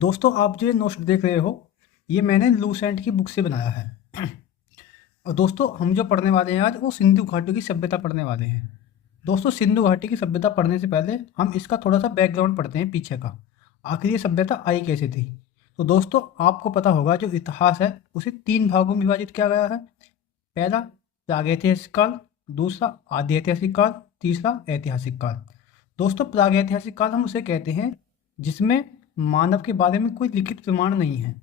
दोस्तों, आप जो ये नोट्स देख रहे हो, ये मैंने लूसेंट की बुक से बनाया है। और दोस्तों, हम जो पढ़ने वाले हैं आज वो सिंधु घाटी की सभ्यता पढ़ने वाले हैं। दोस्तों, सिंधु घाटी की सभ्यता पढ़ने से पहले हम इसका थोड़ा सा बैकग्राउंड पढ़ते हैं पीछे का। आखिर ये सभ्यता आई कैसे थी। तो दोस्तों, आपको पता होगा जो इतिहास है उसे तीन भागों में विभाजित किया गया है। पहला प्रागैतिहासिक काल, दूसरा आद्य ऐतिहासिक काल, तीसरा ऐतिहासिक काल। दोस्तों, प्रागैतिहासिक काल हम उसे कहते हैं जिसमें मानव के बारे में कोई लिखित प्रमाण नहीं है।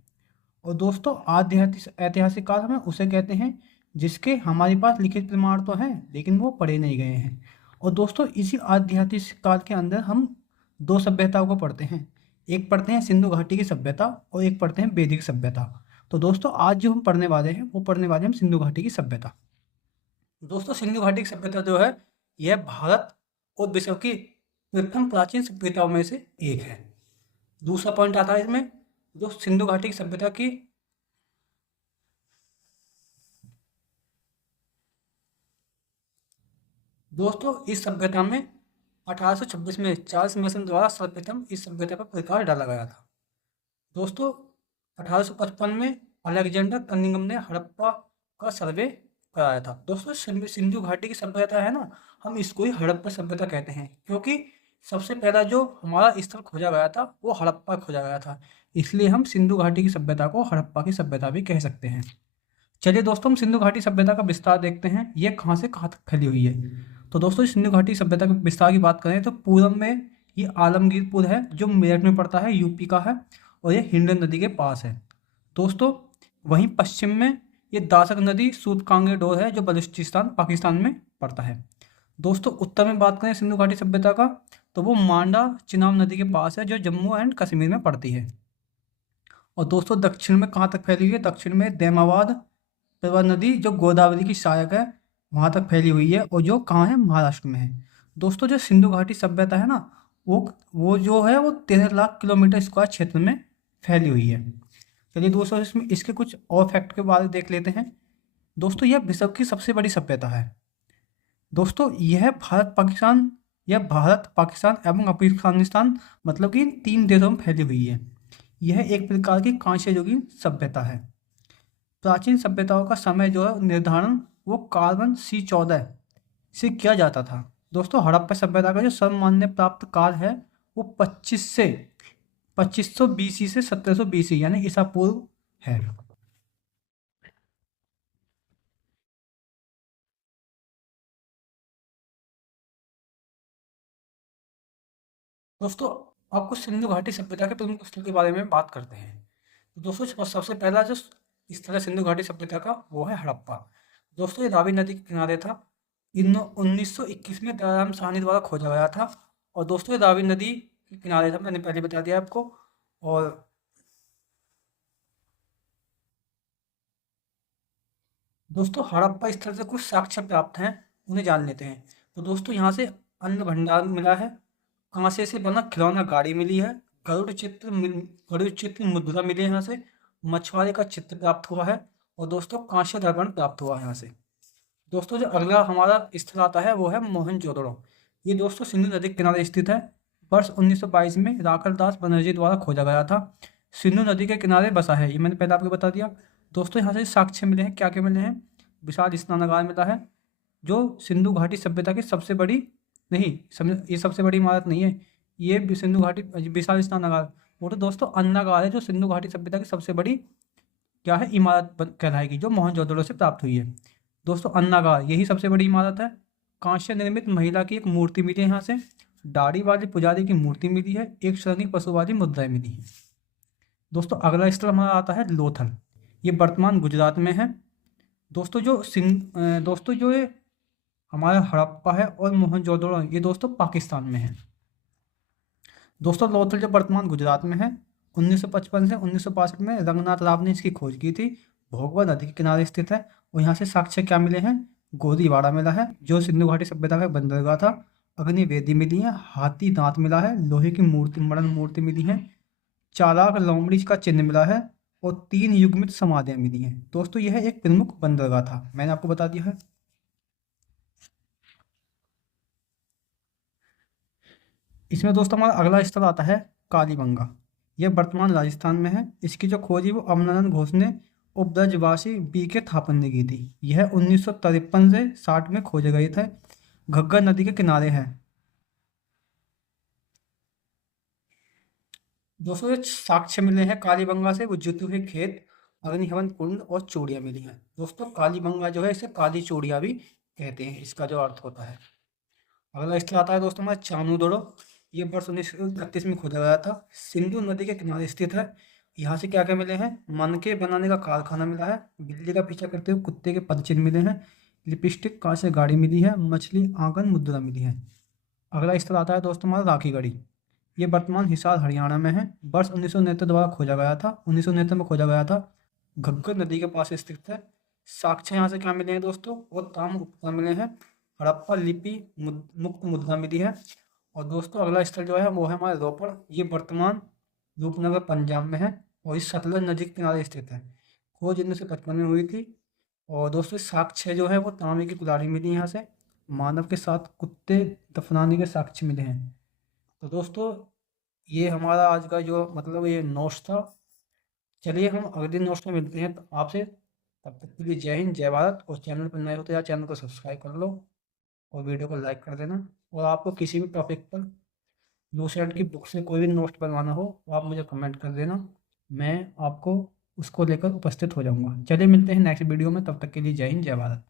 और दोस्तों, आद्य ऐतिहासिक काल हमें उसे कहते हैं जिसके हमारे पास लिखित प्रमाण तो हैं लेकिन वो पढ़े नहीं गए हैं। और दोस्तों, इसी आध्यात्मिक काल के अंदर हम दो सभ्यताओं को पढ़ते हैं। एक पढ़ते हैं सिंधु घाटी की सभ्यता और एक पढ़ते हैं वैदिक सभ्यता। तो दोस्तों, आज जो हम पढ़ने वाले हैं वो पढ़ने वाले हैं हम सिंधु घाटी की सभ्यता। दोस्तों, सिंधु घाटी की सभ्यता जो है यह भारत और विश्व की प्रथम प्राचीन सभ्यताओं में से एक है। दूसरा पॉइंट आता है इसमें, जो सिंधु घाटी की सभ्यता की दोस्तों इस सभ्यता में 1826 में चार्ल्स मेसन द्वारा सर्वप्रथम इस सभ्यता पर प्रकाश डाला गया था। दोस्तों, 1855 में अलेक्जेंडर कनिंघम ने हड़प्पा का सर्वे कराया था। दोस्तों, सिंधु घाटी की सभ्यता है ना, हम इसको ही हड़प्पा सभ्यता कहते हैं क्योंकि सबसे पहला जो हमारा स्थल खोजा गया था वो हड़प्पा खोजा गया था। इसलिए हम सिंधु घाटी की सभ्यता को हड़प्पा की सभ्यता भी कह सकते हैं। चलिए दोस्तों, हम सिंधु घाटी सभ्यता का विस्तार देखते हैं, ये कहाँ से कहाँ तक फैली हुई है। तो दोस्तों, सिंधु घाटी सभ्यता के विस्तार की बात करें तो पूर्व में ये आलमगीरपुर है जो मेरठ में पड़ता है, यूपी का है, और ये हिंड नदी के पास है। दोस्तों, वहीं पश्चिम में ये दासक नदी सूतकांगे डोर है जो बलूचिस्तान पाकिस्तान में पड़ता है। दोस्तों, उत्तर में बात करें सिंधु घाटी सभ्यता का तो वो मांडा चिनाब नदी के पास है जो जम्मू एंड कश्मीर में पड़ती है। और दोस्तों, दक्षिण में कहाँ तक फैली हुई है, दक्षिण में दैमाबाद प्रवर नदी जो गोदावरी की सहायक है वहाँ तक फैली हुई है, और जो कहाँ है, महाराष्ट्र में है। दोस्तों, जो सिंधु घाटी सभ्यता है ना, वो जो है वो 13 लाख किलोमीटर स्क्वायर क्षेत्र में फैली हुई है। चलिए दोस्तों, इसमें इसके कुछ और फैक्ट के बारे में देख लेते हैं। दोस्तों, यह विश्व की सबसे बड़ी सभ्यता है। दोस्तों, यह भारत पाकिस्तान एवं अफगानिस्तान मतलब कि इन तीन देशों में फैली हुई है। यह एक प्रकार की कांस्य युगीन सभ्यता है। प्राचीन सभ्यताओं का समय जो है निर्धारण वो कार्बन C14 से किया जाता था। दोस्तों, हड़प्पा सभ्यता का जो सर्वमान्य प्राप्त काल है वो 2500 BC से 1700 BC यानी ईसा पूर्व है। दोस्तों, आपको सिंधु घाटी सभ्यता के प्रमुख स्थल के बारे में बात करते हैं। तो दोस्तों, सबसे पहला जो स्थल है सिंधु घाटी सभ्यता का वो है हड़प्पा। दोस्तों, ये रावी नदी के किनारे था। इन 1921 में दयाराम साहनी द्वारा खोजा गया था। और दोस्तों, ये रावी नदी के किनारे था, मैंने पहले बता दिया आपको। और दोस्तों, हड़प्पा स्थल से कुछ साक्ष्य प्राप्त हैं, उन्हें जान लेते हैं। तो दोस्तों, यहाँ से अन्न भंडार मिला है, कांसे से बना खिलौना गाड़ी मिली है, गरुड़ चित्र मुद्रा मिली है यहाँ से, मछुआरे का चित्र प्राप्त हुआ है, और दोस्तों कांस्य दर्पण प्राप्त हुआ है यहाँ से। दोस्तों, जो अगला हमारा स्थल आता है वो है मोहनजोदड़ो। ये दोस्तों सिंधु नदी के किनारे स्थित है। वर्ष 1922 में राखल दास बनर्जी द्वारा खोजा गया था। सिंधु नदी के किनारे बसा है, ये मैंने पहले आपको बता दिया। दोस्तों, यहाँ से साक्ष्य मिले हैं, क्या क्या मिले हैं, विशाल स्नानागार मिला है जो सिंधु घाटी सभ्यता की सबसे बड़ी, नहीं ये सबसे बड़ी इमारत नहीं है, ये सिंधु घाटी विशाल स्नानागार वो तो दोस्तों अन्नागार है जो सिंधु घाटी सभ्यता की सबसे बड़ी क्या है, इमारत कहलाएगी जो मोहनजोदड़ो से प्राप्त हुई है। दोस्तों, अन्नागार यही सबसे बड़ी इमारत है। कांस्य निर्मित महिला की एक मूर्ति मिली है यहाँ से, दाढ़ी वाली पुजारी की मूर्ति मिली है, एक श्रृंगी पशु वाली मुद्राएं मिली है। दोस्तों, अगला स्थल हमारा आता है लोथल। ये वर्तमान गुजरात में है। दोस्तों जो ये हमारा हड़प्पा है और मोहनजोदड़ो ये दोस्तों पाकिस्तान में है। दोस्तों, लोथल जो वर्तमान गुजरात में है, 1955 से 1962 में रंगनाथ राव ने इसकी खोज की थी। भोगवा नदी के किनारे स्थित है। और यहाँ से साक्ष्य क्या मिले हैं, गोदीवाड़ा मिला है जो सिंधु घाटी सभ्यता का बंदरगाह था, अग्निवेदी मिली है, हाथी दांत मिला है, लोहे की मूर्ति मरण मूर्ति मिली है, चालाक लोमड़ी का चिन्ह मिला है, और 3 युग्मित समाधियां मिली हैं। दोस्तों, यह एक प्रमुख बंदरगाह था, मैंने आपको बता दिया है। इसमें दोस्तों हमारा अगला स्थल आता है कालीबंगा। यह वर्तमान राजस्थान में है। इसकी जो खोज है वो अमरनाथ घोष ने उपब्रजवासी बी के थापन ने की थी। यह 1953 से 60 में खोजे गए थे। घग्गर नदी के किनारे है। दोस्तों ये साक्ष्य मिले हैं कालीबंगा से, वो जुते हुए खेत, अग्निहवन कुंड और चूड़ियाँ मिली हैं। दोस्तों कालीबंगा जो है इसे काली चूड़ियाँ भी कहते हैं, इसका जो अर्थ होता है। अगला स्थल आता है दोस्तों हमारा चानूदड़ो। ये वर्ष 1931 में खोदा गया था। सिंधु नदी के किनारे स्थित है। यहाँ से क्या क्या मिले हैं? मनके बनाने का कारखाना मिला है। बिल्ली का पीछा करते हुए कुत्ते के पदचिन्ह मिले हैं। लिपस्टिक कांच से गाड़ी मिली है। मछली आंगन मुद्रा मिली है। अगला स्थल आता है दोस्तों हमारा राखीगढ़ी। ये वर्तमान हिसार हरियाणा में है। वर्ष 1969 द्वारा खोजा गया था, 1969 में खोजा गया था। घग्गर नदी के पास स्थित है। साक्ष्य यहाँ से क्या मिले हैं दोस्तों? वो ताम्र उपकरण मिले हैं। हड़प्पा लिपि मुक्त मुद्रा मिली है। और दोस्तों अगला स्थल जो है वो है हमारा रोपड़। ये वर्तमान रूपनगर पंजाब में है और इस सतलज नदी के किनारे स्थित है। खोज 1955 में हुई थी। और दोस्तों साक्ष्य जो है वो तांबे की कुल्हाड़ी मिली यहाँ से। मानव के साथ कुत्ते दफनाने के साक्ष्य मिले हैं। तो दोस्तों ये हमारा आज का जो मतलब ये नोट्स था। चलिए हम अगले दिन नोट्स में मिलते हैं तो आपसे। तब तक के लिए जय हिंद, जय भारत। और चैनल पर नए होते हैं चैनल को सब्सक्राइब कर लो और वीडियो को लाइक कर देना। और आपको किसी भी टॉपिक पर लूसेंट की बुक से कोई भी नोट्स बनवाना हो तो आप मुझे कमेंट कर देना। मैं आपको उसको लेकर उपस्थित हो जाऊंगा। चलिए मिलते हैं नेक्स्ट वीडियो में। तब तक के लिए जय हिंद, जय भारत।